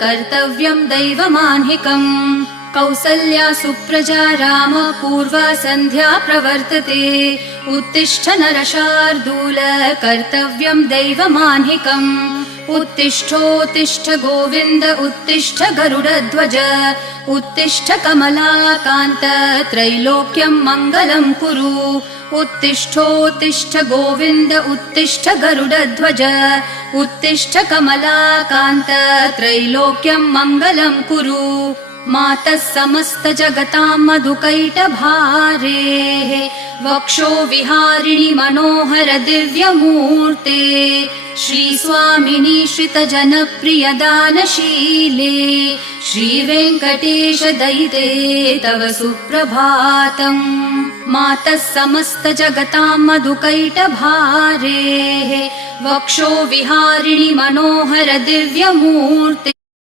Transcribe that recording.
कर्तव्यं दैवमान्हिकम् कौसल्या सुप्रजा राम पूर्वा सन्ध्या प्रवर्तते उत्तिष्ठ नरशार्दूल कर्तव्यं दैवमान्हिकम् उत्तिष्ठोत्तिष्ठ गोविन्द उत्तिष्ठ गरुडध्वज उत्तिष्ठ कमलाकान्त त्रैलोक्यं मङ्गलं कुरु उत्तिष्ठोत्तिष्ठ गोविन्द उत्तिष्ठ गरुडध्वज उत्तिष्ठ कमलाकान्त त्रैलोक्यं मङ्गलं कुरु मातः समस्त जगतां मधुकैटभारेः वक्षो विहारिणि मनोहर दिव्यमूर्ते श्रीस्वामिनि श्रितजनप्रिय दानशीले श्रीवेङ्कटेश दयिते तव सुप्रभातम् मातः समस्त जगतां मधुकैटभारेः वक्षो विहारिणि मनोहर दिव्यमूर्ते